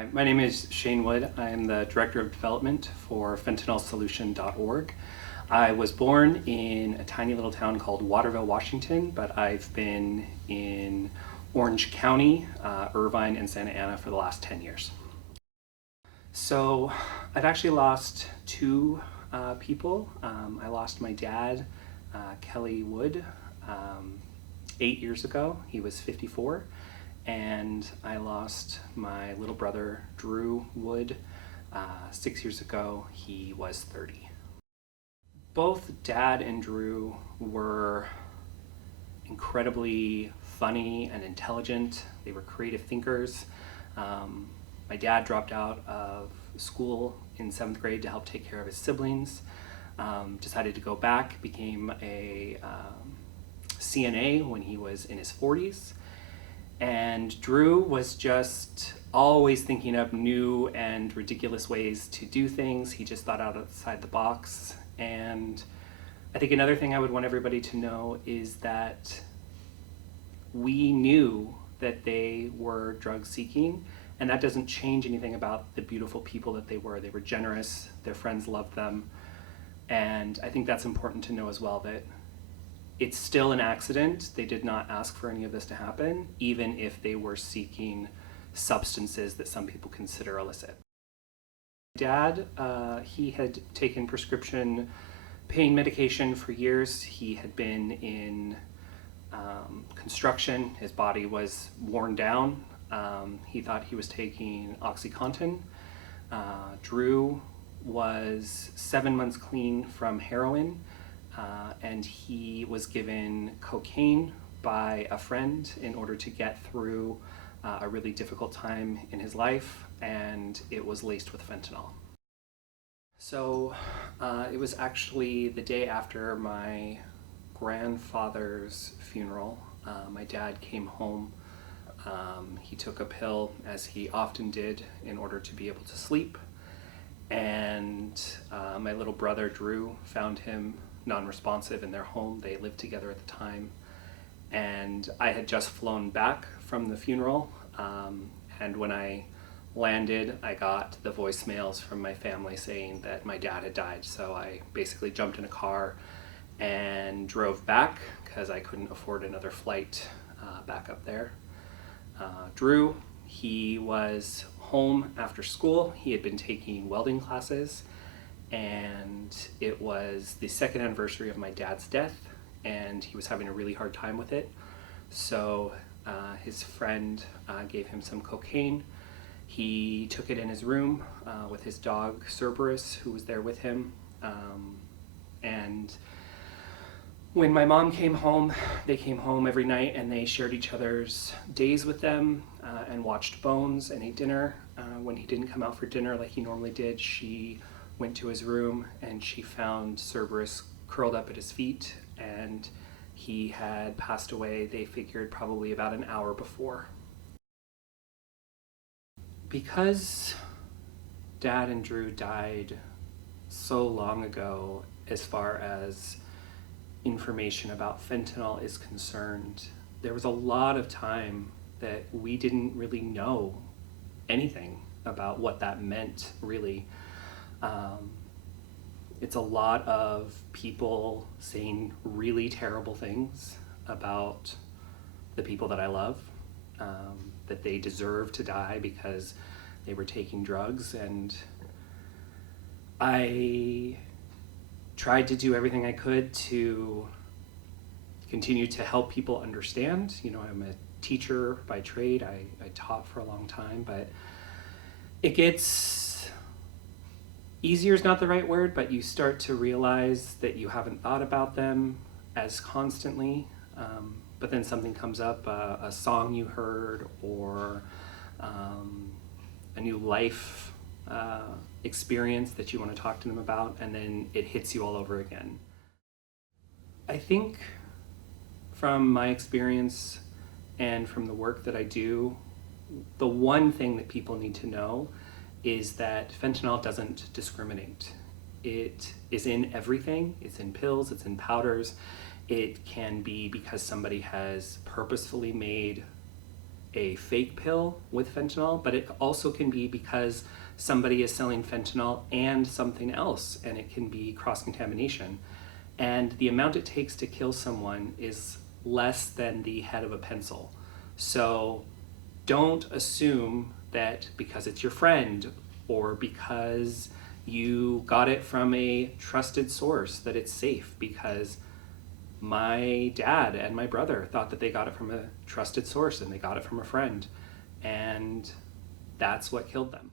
Hi, my name is Shane Wood. I am the Director of Development for fentanylsolution.org. I was born in a tiny little town called Waterville, Washington, but I've been in Orange County, Irvine, and Santa Ana for the last 10 years. So I've actually lost two people. I lost my dad, Kelly Wood, 8 years ago. He was 54. And I lost my little brother, Drew Wood, 6 years ago. He was 30. Both Dad and Drew were incredibly funny and intelligent. They were creative thinkers. My dad dropped out of school in 7th grade to help take care of his siblings. Decided to go back, became a CNA when he was in his 40s. And Drew was just always thinking up new and ridiculous ways to do things. He just thought outside the box. And I think another thing I would want everybody to know is that we knew that they were drug seeking, and that doesn't change anything about the beautiful people that they were. They were generous, their friends loved them. And I think that's important to know as well, that it's still an accident. They did not ask for any of this to happen, even if they were seeking substances that some people consider illicit. Dad, he had taken prescription pain medication for years. He had been in construction. His body was worn down. He thought he was taking OxyContin. Drew was 7 months clean from heroin. And he was given cocaine by a friend in order to get through a really difficult time in his life, and it was laced with fentanyl. So it was actually the day after my grandfather's funeral. My dad came home. He took a pill, as he often did, in order to be able to sleep, and my little brother Drew found him non-responsive in their home. They lived together at the time, and I had just flown back from the funeral, and when I landed, I got the voicemails from my family saying that my dad had died. So I basically jumped in a car and drove back because I couldn't afford another flight back up there. Drew, he was home after school. He had been taking welding classes, and it was the second anniversary of my dad's death, and he was having a really hard time with it. So his friend gave him some cocaine. He took it in his room with his dog Cerberus, who was there with him. And when my mom came home, they came home every night and they shared each other's days with them and watched Bones and ate dinner. When he didn't come out for dinner like he normally did, she went to his room and she found Cerberus curled up at his feet, and he had passed away, they figured, probably about an hour before. Because Dad and Drew died so long ago, as far as information about fentanyl is concerned, there was a lot of time that we didn't really know anything about what that meant, really. It's a lot of people saying really terrible things about the people that I love, that they deserve to die because they were taking drugs, and I tried to do everything I could to continue to help people understand. You know, I'm a teacher by trade. I taught for a long time, but it gets easier is not the right word, but you start to realize that you haven't thought about them as constantly. But then something comes up, a song you heard, or a new life experience that you want to talk to them about, and then it hits you all over again. I think from my experience and from the work that I do, the one thing that people need to know is that fentanyl doesn't discriminate. It is in everything. It's in pills, it's in powders. It can be because somebody has purposefully made a fake pill with fentanyl, but it also can be because somebody is selling fentanyl and something else, and it can be cross-contamination. And the amount it takes to kill someone is less than the head of a pencil. So don't assume that because it's your friend or because you got it from a trusted source that it's safe, because my dad and my brother thought that they got it from a trusted source and they got it from a friend, and that's what killed them.